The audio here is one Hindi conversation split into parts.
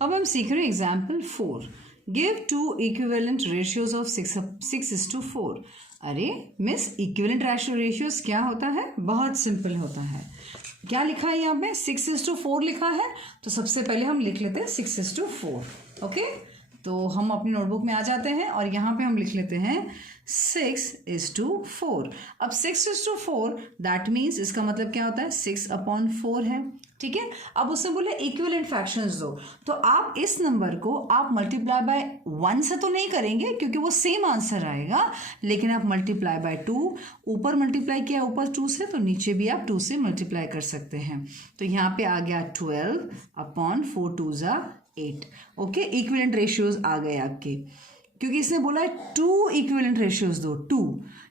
अब हम सीख रहे हैं example 4. Give 2 equivalent ratios of 6:4. अरे मिस, इक्विवेलेंट रेशियोज क्या होता है? बहुत सिंपल होता है. क्या लिखा है यहाँ पे? 6:4 लिखा है. तो सबसे पहले हम लिख लेते हैं 6:4. ओके, तो हम अपनी नोटबुक में आ जाते हैं और यहाँ पे हम लिख लेते हैं 6:4. अब 6:4 दैट मीन्स इसका मतलब क्या होता है? 6/4 है. ठीक है. अब उसने बोले इक्विवेलेंट फ्रैक्शंस दो, तो आप इस नंबर को आप मल्टीप्लाई बाय 1 से तो नहीं करेंगे क्योंकि वो सेम आंसर आएगा, लेकिन आप मल्टीप्लाई बाय 2, ऊपर मल्टीप्लाई किया ऊपर 2 से, तो नीचे भी आप 2 से मल्टीप्लाई कर सकते हैं. तो यहाँ पे आ गया 12/4 2 8. ओके, इक्विवेलेंट रेशियोज आ गए आपके, क्योंकि इसने बोला है 2 इक्विवेलेंट रेशियोज दो. 2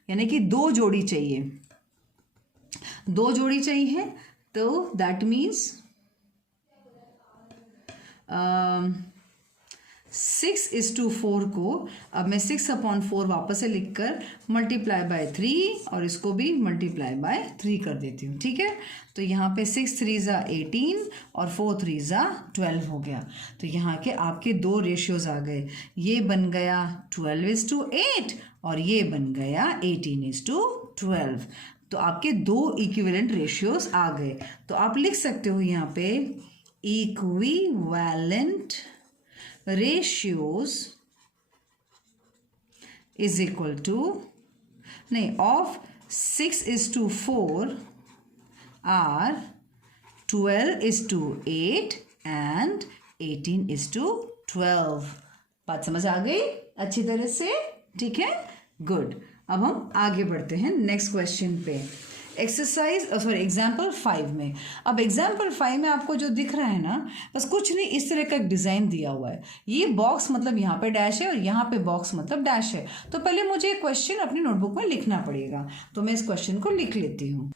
यानी कि 2 जोड़ी चाहिए, 2 जोड़ी चाहिए. तो दैट मीन्स 6:4 को अब मैं 6/4 वापस से लिखकर मल्टीप्लाई बाय 3 और इसको भी मल्टीप्लाई बाय 3 कर देती हूँ. ठीक है. तो यहाँ पे 6 3 18 और 4 3 12 हो गया. तो यहाँ के आपके 2 रेशियोज आ गए. ये बन गया 12:8 और ये बन गया 18:12. तो आपके 2 इक्विवेलेंट रेशियोज आ गए. तो आप लिख सकते हो यहाँ पे equivalent ratios is equal to of 6:4 are 12:8 and 18:12. बात समझ आ गई अच्छी तरह से? ठीक है, गुड. अब हम आगे बढ़ते हैं नेक्स्ट क्वेश्चन पे. एग्जाम्पल 5 में. अब एग्जाम्पल 5 में आपको जो दिख रहा है ना, बस कुछ नहीं, इस तरह का एक डिज़ाइन दिया हुआ है. ये बॉक्स मतलब यहाँ पे डैश है और यहाँ पे बॉक्स मतलब डैश है. तो पहले मुझे क्वेश्चन अपनी नोटबुक में लिखना पड़ेगा. तो मैं इस क्वेश्चन को लिख लेती हूँ.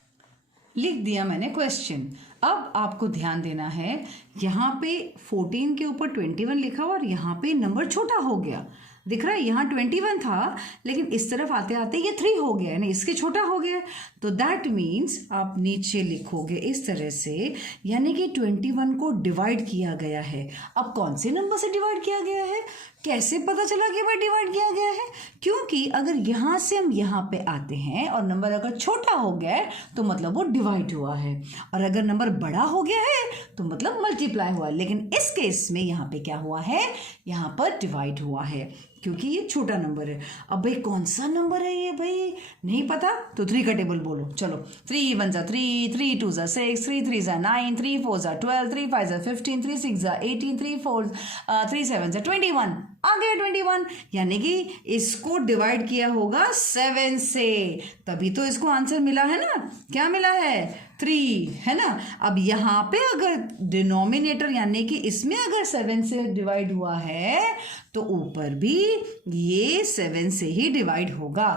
लिख दिया मैंने क्वेश्चन. अब आपको ध्यान देना है, यहाँ पे 14 के ऊपर 21 लिखा हुआ और यहाँ पे नंबर छोटा हो गया. दिख रहा है, यहाँ 21 था लेकिन इस तरफ आते आते ये 3 हो गया, यानी इसके छोटा हो गया. तो दैट मीन्स आप नीचे लिखोगे इस तरह से, यानी कि 21 को डिवाइड किया गया है. अब कौन से नंबर से डिवाइड किया गया है? कैसे पता चला कि भाई डिवाइड किया गया है? क्योंकि अगर यहाँ से हम यहाँ पे आते हैं और नंबर अगर छोटा हो गया है तो मतलब वो डिवाइड हुआ है, और अगर नंबर बड़ा हो गया है तो मतलब मल्टीप्लाई हुआ है. लेकिन इस केस में यहाँ पे क्या हुआ है? यहाँ पर डिवाइड हुआ है क्योंकि ये छोटा नंबर है. अब भाई कौन सा नंबर है ये? भाई नहीं पता तो 3 का टेबल बोलो. चलो, 3 1 3, 3 2 6, 3 3 9, 3 4 12, 3 5 15, 3 6 18, 3 4 3 7 21. आ गया 21, यानी कि इसको डिवाइड किया होगा 7 से, तभी तो इसको आंसर मिला है ना. क्या मिला है? 3, है ना. अब यहाँ पे अगर डिनोमिनेटर यानी कि इसमें अगर 7 से डिवाइड हुआ है तो ऊपर भी ये 7 से ही डिवाइड होगा.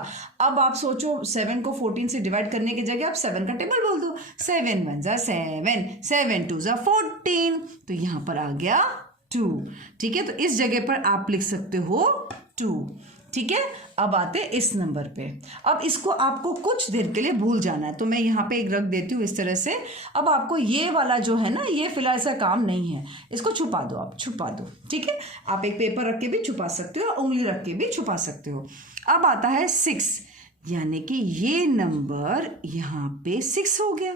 अब आप सोचो, 7 को 14 से डिवाइड करने की जगह आप 7 का टेबल बोल दो. 7 1 7, 7 2 14. तो यहाँ पर आ गया 2. ठीक है, तो इस जगह पर आप लिख सकते हो 2. ठीक है. अब आते इस नंबर पे. अब इसको आपको कुछ देर के लिए भूल जाना है, तो मैं यहाँ पे एक रख देती हूँ इस तरह से. अब आपको ये वाला जो है ना, ये फिलहाल ऐसा काम नहीं है, इसको छुपा दो, आप छुपा दो. ठीक है, आप एक पेपर रख के भी छुपा सकते हो, उंगली रख के भी छुपा सकते हो. अब आता है 6, यानी कि ये नंबर यहाँ पे 6 हो गया.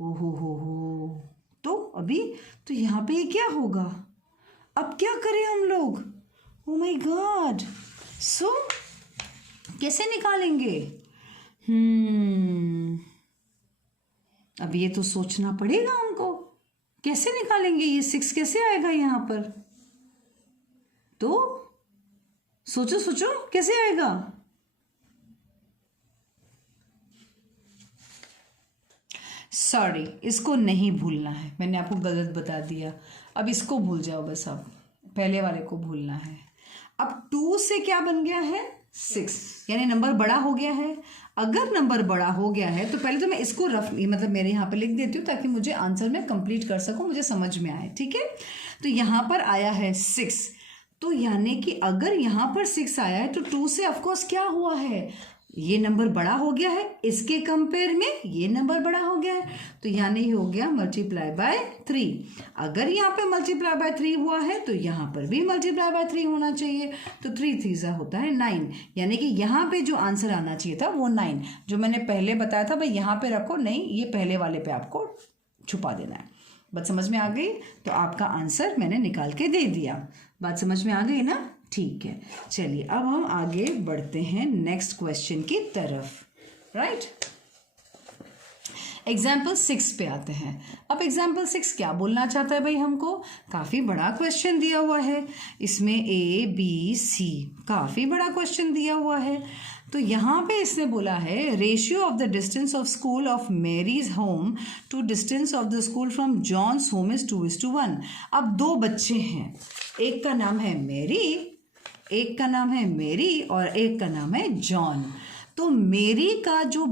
ओहो हो. तो अभी तो यहाँ पे ये क्या होगा? अब क्या करें हम लोग? Oh my God. सो कैसे निकालेंगे? अब ये तो सोचना पड़ेगा हमको, कैसे निकालेंगे ये 6 कैसे आएगा यहाँ पर? तो सोचो सोचो कैसे आएगा? सॉरी, इसको नहीं भूलना है, मैंने आपको गलत बता दिया. अब इसको भूल जाओ बस, आप पहले वाले को भूलना है. अब 2 से क्या बन गया है? 6, यानी नंबर बड़ा हो गया है. अगर नंबर बड़ा हो गया है तो पहले तो मैं इसको मतलब मेरे यहाँ पे लिख देती हूँ ताकि मुझे आंसर में कंप्लीट कर सकूँ, मुझे समझ में आए. ठीक है, तो यहाँ पर आया है 6, तो यानी कि अगर यहाँ पर 6 आया है तो 2 से ऑफकोर्स क्या हुआ है? ये नंबर बड़ा हो गया है, इसके कंपेयर में ये नंबर बड़ा हो गया है, तो यानी ये हो गया मल्टीप्लाई बाय 3। अगर यहाँ पे मल्टीप्लाई बाय 3 हुआ है तो यहाँ पर भी मल्टीप्लाई बाय 3 होना चाहिए, तो 3 3 होता है 9, यानी कि यहाँ पे जो आंसर आना चाहिए था वो 9, जो मैंने पहले बताया था भाई यहाँ पे रखो, नहीं ये पहले वाले पे आपको छुपा देना है। बात समझ में आ गई? तो आपका आंसर मैंने निकाल के दे दिया। बात समझ में आ गई ना? ठीक है, चलिए अब हम आगे बढ़ते हैं नेक्स्ट क्वेश्चन की तरफ, राइट। एग्जाम्पल 6 पे आते हैं। अब एग्जाम्पल 6 क्या बोलना चाहता है भाई हमको? काफ़ी बड़ा क्वेश्चन दिया हुआ है, इसमें ABC काफ़ी बड़ा क्वेश्चन दिया हुआ है। तो यहाँ पे इसने बोला है ratio of the distance of school of Mary's home to distance of the school from John's home is 2:1। अब 2 बच्चे हैं, एक का नाम है मेरी, एक का नाम है मेरी और एक का नाम है जॉन। तो मेरी का जो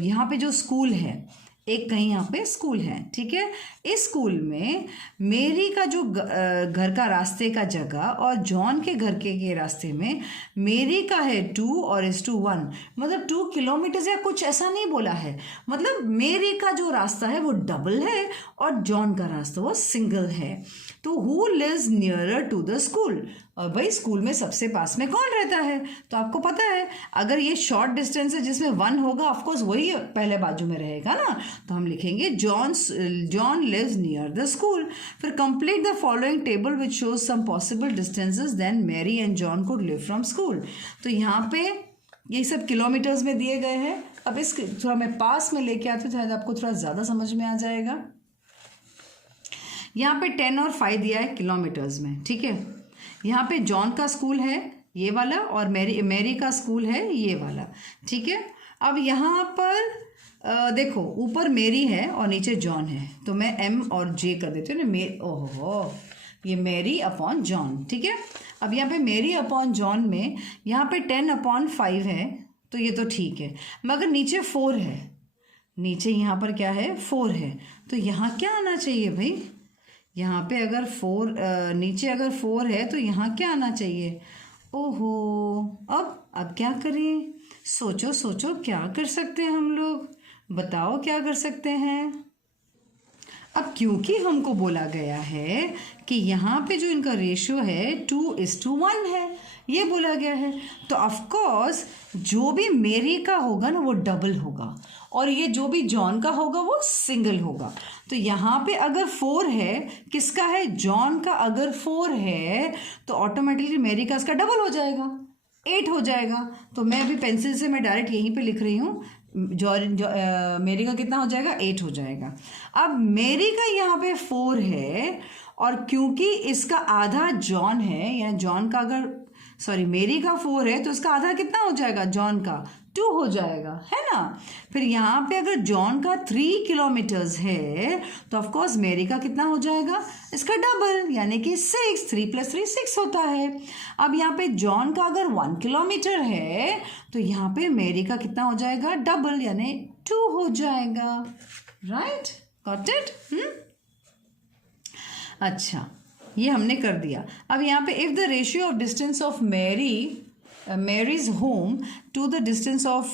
यहाँ पे जो स्कूल है, एक कहीं यहाँ पे स्कूल है, ठीक है। इस स्कूल में मेरी का जो घर का रास्ते का जगह और जॉन के घर के रास्ते में मेरी का है 2 और इस टू 1, मतलब 2 किलोमीटर या कुछ ऐसा नहीं बोला है, मतलब मेरी का जो रास्ता है वो डबल है और जॉन का रास्ता वो सिंगल है। तो who lives nearer to the school? और भाई स्कूल में सबसे पास में कौन रहता है? तो आपको पता है अगर ये शॉर्ट डिस्टेंस है जिसमें 1 होगा, ऑफकोर्स वही पहले बाजू में रहेगा ना, तो हम लिखेंगे John lives near the school. फिर complete the following table which shows some possible distances than Mary and John could live from school. तो यहाँ पे ये सब किलोमीटर्स में दिए गए हैं। अब इस थोड़ा मैं पास में लेके आती हूँ, शायद आपको थोड़ा ज़्यादा समझ में आ जाएगा। यहाँ पे 10 और 5 दिया है किलोमीटर्स में, ठीक है। यहाँ पे जॉन का स्कूल है ये वाला और मैरी का स्कूल है ये वाला, ठीक है। अब यहाँ पर देखो ऊपर मेरी है और नीचे जॉन है, तो मैं M और J कर देती हूँ ना। ओहो, ये मेरी अपॉन जॉन, ठीक है। अब यहाँ पे मेरी अपॉन जॉन में यहाँ पे 10/5 है, तो ये तो ठीक है, मगर नीचे 4 है, नीचे यहाँ पर क्या है 4 है, तो यहाँ क्या आना चाहिए भाई? यहाँ पे अगर 4 नीचे अगर 4 है तो यहाँ क्या आना चाहिए? ओहो, अब क्या करें? सोचो सोचो, क्या कर सकते हैं हम लोग? बताओ क्या कर सकते हैं? अब क्योंकि हमको बोला गया है कि यहाँ पे जो इनका रेशियो है 2:1 है, ये बोला गया है, तो ऑफकोर्स जो भी मेरी का होगा ना वो डबल होगा और ये जो भी जॉन का होगा वो सिंगल होगा। तो यहाँ पे अगर 4 है, किसका है? जॉन का। अगर 4 है तो ऑटोमेटिकली मेरी का इसका डबल हो जाएगा, 8 हो जाएगा। तो मैं अभी पेंसिल से मैं डायरेक्ट यहीं पे लिख रही हूँ, मेरी का कितना हो जाएगा? 8 हो जाएगा। अब मेरी का यहाँ पे 4 है और क्योंकि इसका आधा जॉन है, या जॉन का अगर मेरी का 4 है तो इसका आधा कितना हो जाएगा? जॉन का 2 हो जाएगा, है ना। फिर यहाँ पे अगर जॉन का 3 किलोमीटर्स है तो ऑफकोर्स मेरी का कितना हो जाएगा? इसका डबल, यानी कि 6। 3 + 3 6 होता है। अब यहाँ पे जॉन का अगर 1 किलोमीटर है तो यहाँ पे मेरी का कितना हो जाएगा? डबल, यानी 2 हो जाएगा। Right, got it? अच्छा, ये हमने कर दिया। अब यहाँ पे if the ratio of distance of Mary's home to the distance of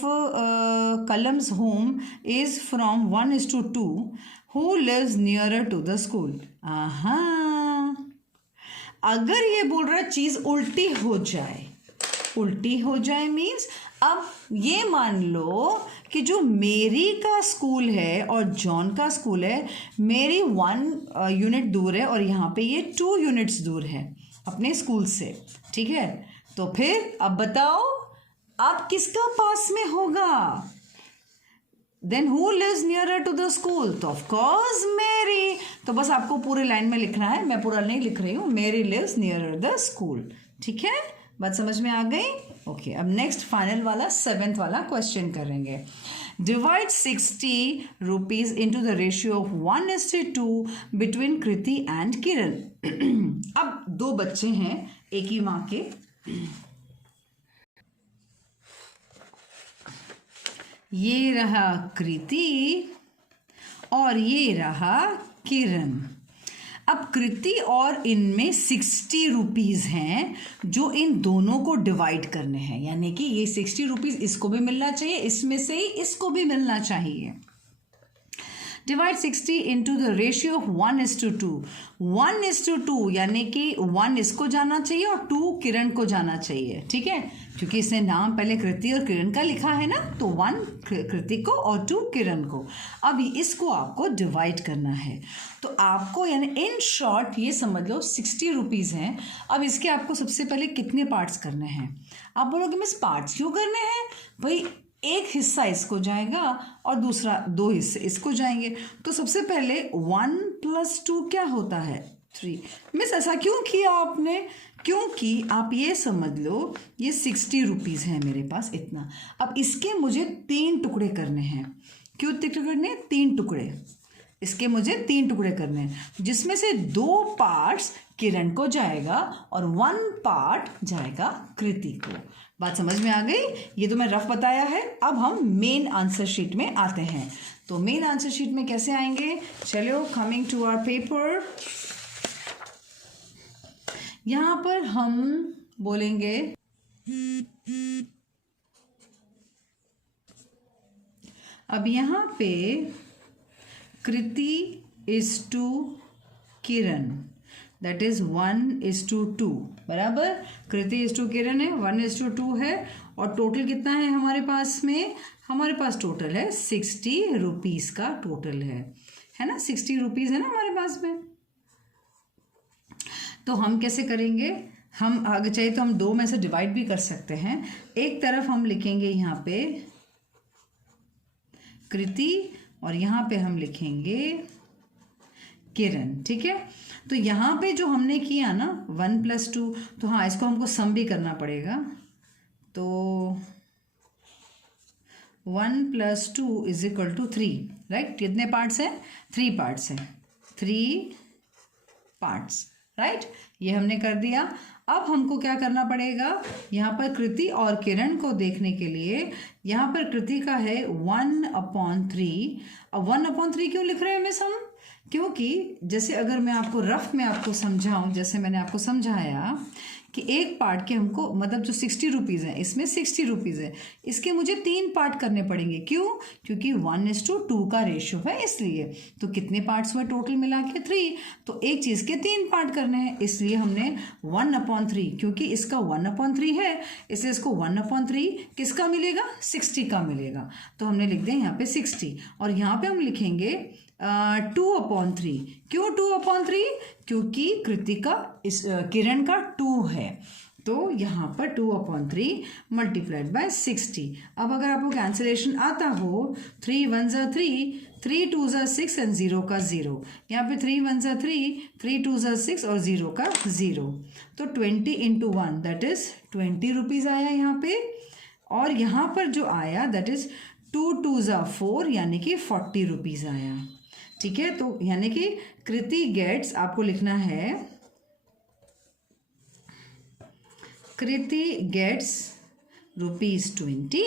Kalam's home is from 1:2, who lives nearer to the school? अगर ये बोल रहा है चीज उल्टी हो जाए मीन्स, अब ये मान लो कि जो मेरी का स्कूल है और जॉन का स्कूल है, मेरी 1 यूनिट दूर है और यहाँ पे ये 2 यूनिट्स दूर है अपने स्कूल से, ठीक है। तो फिर अब बताओ अब किसका पास में होगा? Then who lives nearer to the school? तो ऑफ कोर्स मेरी। तो बस आपको पूरे लाइन में लिखना है, मैं पूरा नहीं लिख रही हूँ। मेरी लिव्स नियरर द स्कूल, ठीक है। बात समझ में आ गई? ओके, अब नेक्स्ट फाइनल वाला 7th वाला क्वेश्चन करेंगे। Divide 60 rupees into the ratio of 1:2 between Kriti and Kiran. अब 2 बच्चे हैं एक ही माँ के, ये रहा कृति और ये रहा किरण। अब कृति और इनमें 60 रुपीज़ हैं जो इन दोनों को डिवाइड करने हैं, यानी कि ये 60 रुपीज़ इसको भी मिलना चाहिए, इसमें से ही इसको भी मिलना चाहिए। Divide 60 into the ratio of 1:2। 1:2 यानी कि 1 इसको जाना चाहिए और 2 किरण को जाना चाहिए, ठीक है, क्योंकि इसने नाम पहले कृति और किरण का लिखा है ना, तो 1 कृति को और 2 किरण को। अब इसको आपको डिवाइड करना है, तो आपको यानी इन शॉर्ट ये समझ लो 60 रुपीज़ हैं। अब इसके आपको सबसे पहले कितने पार्ट्स करने हैं? आप बोलोगे मिस पार्ट्स क्यों करने हैं? भाई एक हिस्सा इसको जाएगा और दूसरा 2 हिस्से इसको जाएंगे, तो सबसे पहले 1 + 2 क्या होता है? 3। मिस ऐसा क्यों किया आपने? क्योंकि आप ये समझ लो ये 60 रुपीज़ है मेरे पास इतना। अब इसके मुझे 3 टुकड़े करने हैं। क्यों टुकड़े करने? 3 टुकड़े। इसके मुझे 3 टुकड़े करने हैं, जिसमें से 2 पार्ट्स किरण को जाएगा और 1 पार्ट जाएगा कृति को। बात समझ में आ गई? ये तो मैं रफ बताया है। अब हम मेन आंसर शीट में आते हैं। तो मेन आंसर शीट में कैसे आएंगे? चलो, कमिंग टू आवर पेपर, यहां पर हम बोलेंगे अब यहां पे Kriti is to Kiran, that is 1:2, बराबर। कृति इज टू किरण है, 1:2 है, और टोटल कितना है हमारे पास में? हमारे पास टोटल है 60 रुपीज़ का टोटल है ना, 60 रुपीज़ है ना हमारे पास में। तो हम कैसे करेंगे? हम अगर चाहिए तो हम 2 में से डिवाइड भी कर सकते हैं। एक तरफ हम लिखेंगे यहाँ पे कृति और यहाँ पे हम लिखेंगे किरण, ठीक है। तो यहाँ पे जो हमने किया ना 1 + 2, तो हाँ इसको हमको सम भी करना पड़ेगा। तो 1 + 2 = 3, राइट। कितने पार्ट्स हैं? 3 पार्ट्स हैं, 3 पार्ट्स, राइट। ये हमने कर दिया। अब हमको क्या करना पड़ेगा? यहाँ पर कृति और किरण को देखने के लिए यहाँ पर कृति का है 1/3। अब 1/3 क्यों लिख रहे हैं मिस हम? क्योंकि जैसे अगर मैं आपको रफ में आपको समझाऊं, जैसे मैंने आपको समझाया कि एक पार्ट के हमको मतलब जो 60 रुपीज़ है, इसमें 60 रुपीज़ है, इसके मुझे 3 पार्ट करने पड़ेंगे। क्यों? क्योंकि 1:2 का रेशियो है, इसलिए। तो कितने पार्ट्स हुए टोटल मिला के? 3। तो एक चीज़ के 3 पार्ट करने हैं, इसलिए हमने 1/3, क्योंकि इसका 1/3 है, इसलिए इसको 1/3 किसका मिलेगा? 60 का मिलेगा। तो हमने लिख दिया यहाँ पे 60, और यहाँ पे हम लिखेंगे 2/3। क्यों 2/3? क्योंकि कृति का किरण का 2 है, तो यहाँ पर 2/3 × 60। अब अगर आपको कैंसिलेशन आता हो, 3 × 1 = 3, 3 × 2 = 6 एंड 0 का 0। यहाँ पे 3 × 1 = 3, 3 × 2 = 6 और 0 का 0। तो 20 × 1 दैट इज 20 रुपीज़ आया यहाँ पे। और यहाँ पर जो आया दैट इज 2 × 2 = 4, यानी कि 40 रुपीज़ आया, ठीक है। तो यानी कि कृति गेट्स, आपको लिखना है Kriti gets ₹20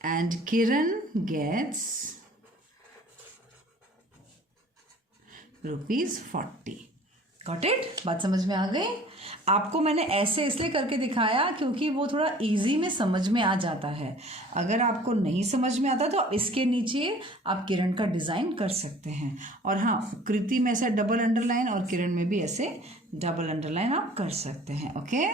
and Kiran gets ₹40। Got it? बात समझ में आ गई? आपको मैंने ऐसे इसलिए करके दिखाया क्योंकि वो थोड़ा इजी में समझ में आ जाता है। अगर आपको नहीं समझ में आता तो आप इसके नीचे आप किरण का डिज़ाइन कर सकते हैं। और हाँ, कृति में ऐसे डबल अंडरलाइन और किरण में भी ऐसे डबल अंडरलाइन आप कर सकते हैं। ओके।